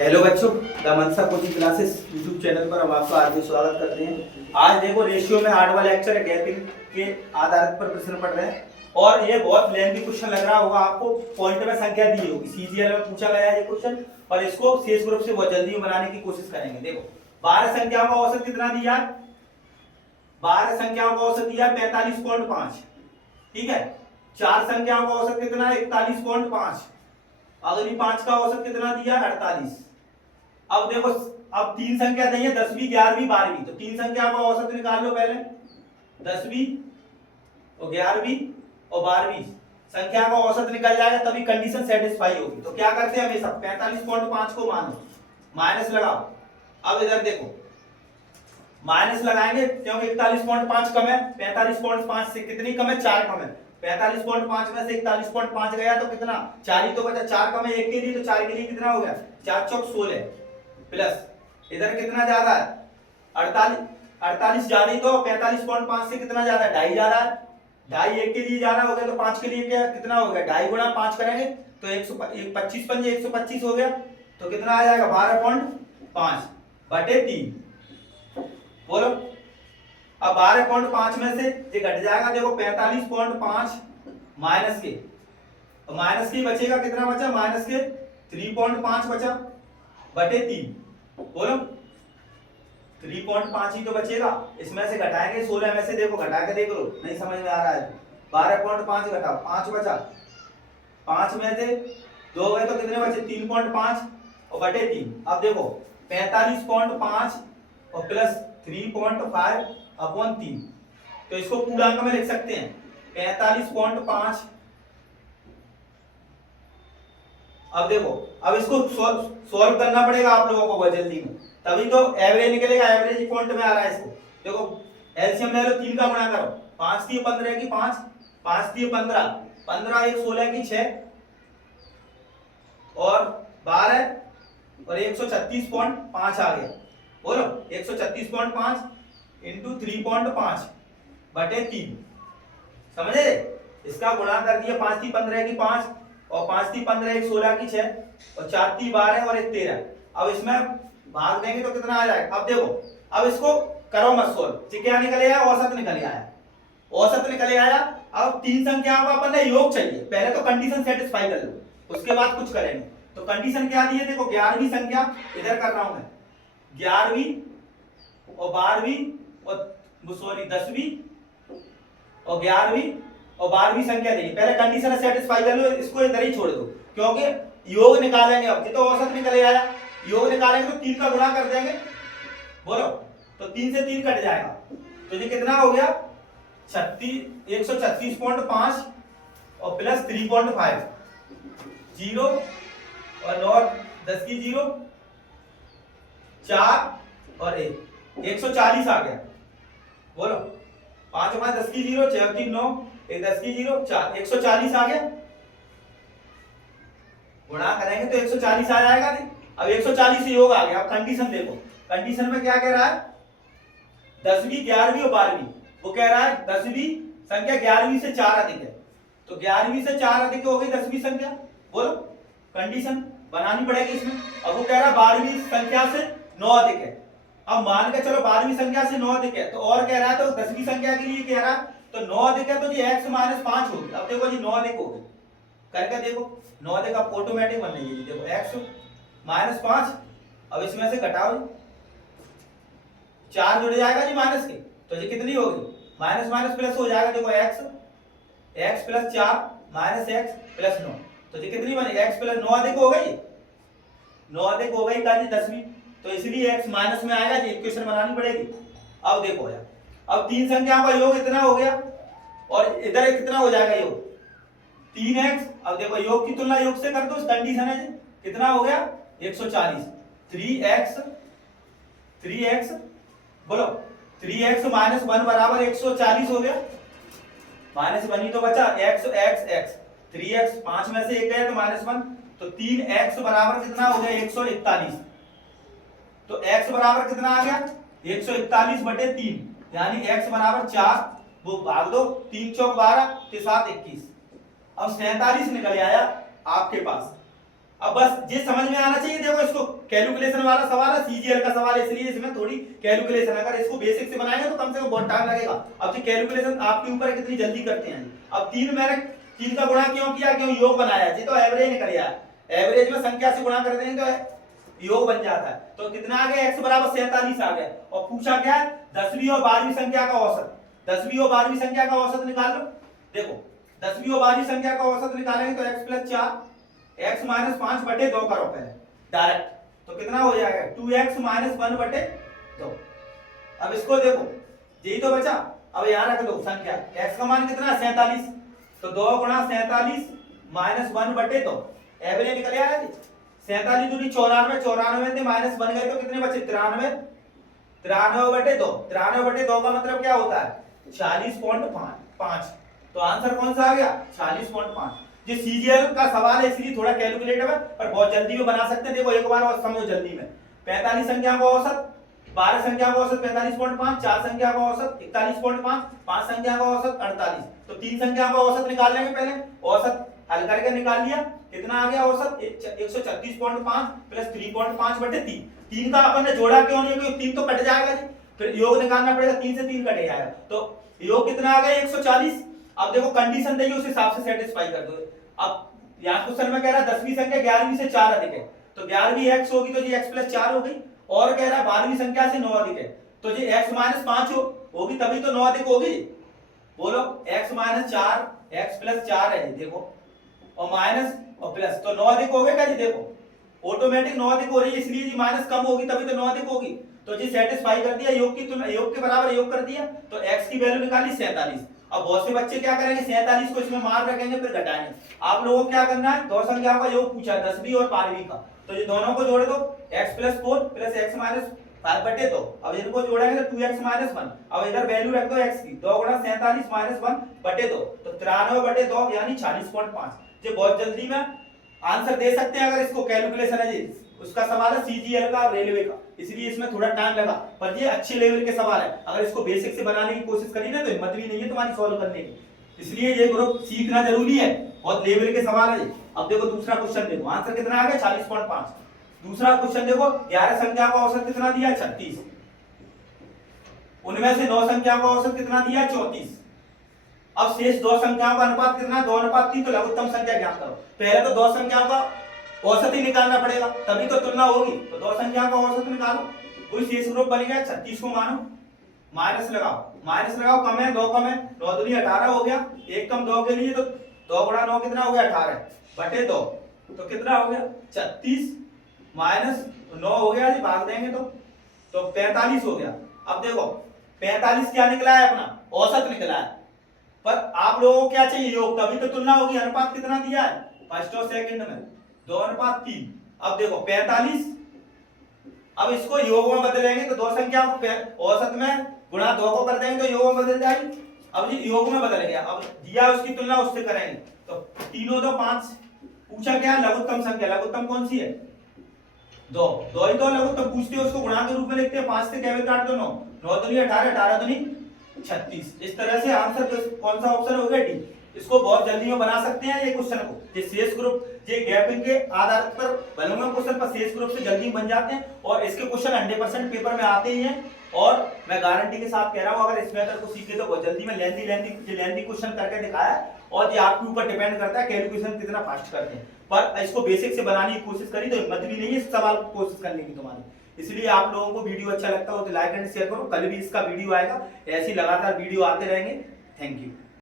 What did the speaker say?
Hello बच्चों, the Mansa coaching classes YouTube channel पर हम आपका हार्दिक स्वागत करते हैं। आज देखो रेशियो में 8 वाला लेक्चर गैपिंग के आधार पर प्रश्न पढ़ रहे हैं और ये बहुत लेंथी क्वेश्चन लग रहा होगा आपको। पॉइंट में संख्या दी होगी, सीजीएल में पूछा गया है ये क्वेश्चन और इसको शेष ग्रुप से बहुत जल्दी बनाने की कोशिश करेंगे। देखो 12 संख्याओं का औसत कितना दिया? 12 संख्याओं का औसत दिया 45.5। ठीक है, 4 संख्याओं का औसत कितना है? 41.5। अगली 5 का औसत कितना दिया? 48। अब देखो, अब 3 संख्या दी है 10वीं 11वीं 12वीं, तो 3 संख्या का औसत निकाल लो पहले। 10वीं और 11वीं और 12वीं संख्या का औसत निकल जाएगा, तभी कंडीशन सेटिस्फाई होगी। तो क्या करते हैं हमेशा 45.5 को मानो, माइनस लगाओ। अब इधर देखो माइनस लगाएंगे क्योंकि 41.5 कम है, 45.5 से कितनी कम है? 4 कम है। 45.5 में से 41.5 गया तो कितना? 4 ही तो बचा। 4 कम है 1 के लिए, तो 4 के लिए कितना हो गया? 4 चौक 16 प्लस इधर कितना ज्यादा है? 48 ज्यादा ही तो 45.5 से कितना ज्यादा है? 2.5 ज्यादा है। 2.5 1 के लिए ज्यादा हो गया, तो 5 के लिए क्या कितना हो गया? 2.5 गुणा 5 करेंगे तो 125 पंजे 125 हो गया, तो कितना आ जाएगा? 12.5 बटे 3। बोलो अब 12.5 में से ये घट जाएगा। देखो 45.5 माइनस के, तो माइनस के बचेगा, कितना बचा? माइनस के 3.5 बचा बटे 3। बोलो 3.5 ही तो बचेगा, इसमें से घटाएंगे 16 में से। देखो घटा के देख लो, नहीं समझ में आ रहा है। 12.5 घटा 5 बचा, 5 में से 2 गए तो कितने बचे? 3.5 और बटे 3। अब देखो 45.5 और प्लस 3.5 अपॉन 3, तो इसको पूर्णांक में लिख सकते हैं 45.5। अब देखो, अब इसको सॉल्व करना पड़ेगा आप लोगों को बहुत जल्दी में, तभी तो एवरेज निकलेगा। एवरेज पॉइंट में आ रहा है इसको। देखो एलसीएम ले लो, 3 का गुणा करो, 5 3 15 की 5, 5 3 15, 15 1 16 की 6 और 12 और 136.5 आ गया। बोलो 136.5 इंटू 3.5 बटे 3। समझे? इसका गुणा कर दिया, 5 3 15 की 5 और 5 3 15 1 16 की 6 और 4 3 12 और 1 13। अब इसमें भाग देंगे तो कितना आ जाएगा? अब देखो, अब इसको करो मत सोल्व। क्या निकल आया? औसत निकल आया। औसत निकल आया। अब 3 संख्याओं का अपन ने योग चाहिए, पहले तो कंडीशन सेटिस्फाई कर लो, उसके बाद कुछ करेंगे। तो कंडीशन क्या दी है? देखो 11वीं संख्या इधर कर रहा हूं मैं, 11वीं और 12वीं और सॉरी 10वीं और 11वीं और 12वीं संख्या दी। पहले कंडीशन सेटिस्फाई कर लो, इसको इधर ही छोड़ दो, क्योंकि योग निकालेंगे। अब तो औसत निकल आया, योग निकालेंगे तो 3 का गुणा कर देंगे। बोलो तो 3 से 3 कट जाएगा, तो ये कितना हो गया? 136.5 और प्लस 3.5, 0 और 9 10 की 0, 4 और 1 140 आ गया। बोलो 5 5 10 की 0, 4 3 9, 1 10 की 0 4, 140 आ गया। गुणा करेंगे तो 140 आ जाएगा। नहीं, अब 140 से योग आ गया। अब कंडीशन देखो, कंडीशन में क्या कह रहा है? 10वीं 11वीं और 12वीं, वो कह रहा है 10वीं संख्या 11वीं से 4 अधिक है, तो 11वीं से 4 अधिक हो गई 10वीं संख्या। बोलो कंडीशन बनानी पड़ेगी इसमें। अब वो कह रहा है 12वीं संख्या से 9 अधिक है। अब मान के चलो 12वीं संख्या से 9 अधिक है, तो और कह रहा है तो 10वीं संख्या के लिए कह रहा है तो 9 अधिक है, तो ये x माइनस 5 होगी। अब देखो जी 9 अधिक हो गई, करके देखो 9 अधिक अब ऑटोमेटिक बन रही है। देखो x माइनस 5, अब इसमें से घटाओ, 4 जुड़ जाएगा जी माइनस के, तो ये कितनी होगी? माइनस माइनस प्लस हो जाएगा। देखो x plus 4 minus x plus 9, तो ये कितनी बनेगी? x प्लस 9 अधिक हो गई, 9 अधिक हो गई का जी 10वीं, तो इसलिए x माइनस में आएगा जी। इक्वेशन बनानी पड़ेगी। अब देखो यार, अब 3 संख्याओं का योग इतना हो गया और इधर कितना हो जाएगा योग? 3x। अब देखो योग की तुलना योग से कर दो, कंडीशन है जी। कितना हो गया? 140। 3x बोलो 3x माइनस 1 बराबर 140 हो गया। माइनस 1 ही तो बचा, x 3x 5 में से 1 गया तो माइनस 1, तो 3x बराबर कितना हो गया? 141। तो x बराबर कितना आ गया? 141 बटे 3, यानी x बराबर 4। वो भाग दो, 3 चौक 12 के साथ 21। अब 47 निकल आया आपके पास। अब बस ये समझ में आना चाहिए। देखो इसको कैलकुलेशन वाला सवाल है, सीजीएल का सवाल है, इसलिए इसमें थोड़ी कैलकुलेशन, अगर इसको बेसिक से बनाएंगे तो कम से कम बहुत टाइम लगेगा। अब ये कैलकुलेशन आपके ऊपर कितनी जल्दी करते हैं। अब 3 मैंने 3 का गुणा क्यों किया, क्यों योग बनाया, जी तो एवरेज निकल गया, एवरेज में संख्या से गुणा कर देंगे तो योग बन जाता है। तो कितना आ गया, x बराबर 47 आ गया। और पूछा क्या है, 10वीं और 12वीं संख्या का औसत, 10वीं और 12वीं संख्या का औसत निकाल लो। देखो 10वीं और 12वीं संख्या का औसत निकालेंगे तो x + 4 x - 5/2 करो पहले डायरेक्ट, तो कितना हो जाएगा 2x - 1/2। अब इसको देखो, यही तो बचा। अब यहां रख दो संख्या, x का मान कितना 47, तो 2 × 47 - 1/2, एवरेज निकल आया जी। 47 दूनी 94, 94 से माइनस बन गए तो कितने बचे 93, 93/2, 93/2 का मतलब क्या होता है 46.5। तो आंसर कौन सा आ गया 46.5। ये सीजीएल का सवाल है इसलिए थोड़ा कैलकुलेटर है, पर बहुत जल्दी में बना सकते हैं। देखो एक बार और समझो जल्दी में, 45 संख्या का औसत, 12 संख्या का औसत 45.5, 4 संख्या का औसत 41.5, 5 संख्या का औसत 48। तो 3 संख्या का औसत निकाल लेंगे पहले, औसत हल करके निकाल लिया, कितना आ गया औसत 136.5 प्लस 3.5/3। 3 का अपन ने जोड़ा क्यों नहीं, क्योंकि 3 तो कट जाएगा जी, फिर योग निकालना पड़ेगा, 3 से 3 कट जाएगा, तो योग कितना आ गया 140। अब देखो कंडीशन दी उस हिसाब से सेटिस्फाई कर दो। अब यहाँ क्वेश्चन में कह रहा है 10वीं संख्या 11वीं से 4 अधिक है, तो 11वीं x होगी तो जी x + 4 हो गई। और कह रहा है 12वीं संख्या से 9 अधिक है, तो जी x - 5 होगी, तभी तो 9 अधिक होगी। बोलो x - 4 x + 4 है जी, देखो और माइनस और प्लस, तो 9 अधिक हो गया जी। देखो ऑटोमेटिक 9 अधिक हो रही है, इसलिए जी माइनस कम होगी तभी तो 9 अधिक होगी। तो जी सेटिस्फाई कर दिया, योग की तुलना योग के बराबर योग कर दिया, तो x की वैल्यू निकाली 47। अब बहुत से बच्चे क्या करेंगे 47 को इसमें मार रखेंगे फिर घटाएंगे। आप लोगों को क्या करना है, दो संख्याओं का योग पूछा है 10वीं और 12वीं का, तो ये दोनों को जोड़ दो, x + 4 प्लस x - 5/2। अब इनको जोड़ेंगे तो 2x - 1। अब इधर वैल्यू रख दो x की, 2 × 47 - 1/2, तो 93/2 यानी 46.5। ये बहुत जल्दी में आंसर दे सकते हैं अगर इसको कैलकुलेशन है जी। उसका सवाल है सीजीएल का, रेलवे का, इसलिए इसमें थोड़ा टाइम लगा, पर ये अच्छे लेवल के सवाल है। अगर इसको बेसिक से बनाने की कोशिश करी ना तो हिम्मत भी नहीं है तुम्हारी सॉल्व करने की, इसलिए ये ग्रुप सीखना जरूरी है, बहुत लेवल के सवाल है। अब देखो दूसरा क्वेश्चन देखो, आंसर कितना आ गया 40.5। दूसरा क्वेश्चन देखो, 11 संख्या का औसत कितना दिया 36, उनमें से 9 संख्या का औसत कितना दिया 34। अब शेष 2 संख्याओं का अनुपात कितना है 2:3, तो लघुत्तम संख्या ज्ञात करो। पहले तो 2 संख्याओं का औसत ही निकालना पड़ेगा, तभी तो तुलना होगी। तो 2 संख्याओं का औसत निकालो, कोई शेष ग्रुप बन गया 36 को मानो, माइनस लगाओ, कम है 2 कम है, 9 दूनी 18 हो गया, 1 कम 2 के लिए, तो 2 × 9 कितना हो गया 18/2, तो कितना हो गया 36 माइनस 9 हो गया जी, भाग देंगे तो 45 हो गया। अब देखो 45 क्या निकला है अपना औसत निकला है, पर आप लोगों को क्या चाहिए योग, तभी तो तुलना होगी। अनुपात कितना दिया है फर्स्ट और सेकंड में 2:3। अब देखो 45, अब इसको योग में बदलेंगे तो 2 संख्या को औसत में गुणा 2 को कर देंगे तो योग में बदल जाएगी। अब ये योग में बदल गया, अब दिया उसकी तुलना उससे करेंगे तो 3 2 5। पूछा क्या लघुत्तम संख्या, लघुत्तम कौन सी है 2 ही तो लघुत्तम पूछते हैं, उसको गुणा के रूप में लिखते हैं, 5 से कैसे काट दो 9, 9 दूनी 18, 18 दूनी 36। इस तरह से आंसर कौन सा ऑप्शन हो गया डी। इसको बहुत जल्दी में बना सकते हैं ये क्वेश्चन को, ये शेष ग्रुप ये गैपिंग के आधार पर बनूंगा क्वेश्चन, पर शेष ग्रुप से जल्दी बन जाते हैं और इसके क्वेश्चन 100% पेपर में आते ही हैं। और मैं गारंटी के साथ कह रहा हूं अगर इस मेथड को सीखे तो बहुत जल्दी में लेंथी क्वेश्चन करके दिखाया है, और ये आपके ऊपर डिपेंड करता है कैलकुलेशन कितना फास्ट करते हैं। पर इसको बेसिक से बनाने की कोशिश करी तो हिम्मत भी नहीं है इस सवाल को कोशिश करने की तुम्हारी। इसलिए आप लोगों को वीडियो अच्छा लगता हो तो लाइक एंड शेयर करो, कल भी इसका वीडियो आएगा, ऐसी लगातार वीडियो आते रहेंगे। Thank you.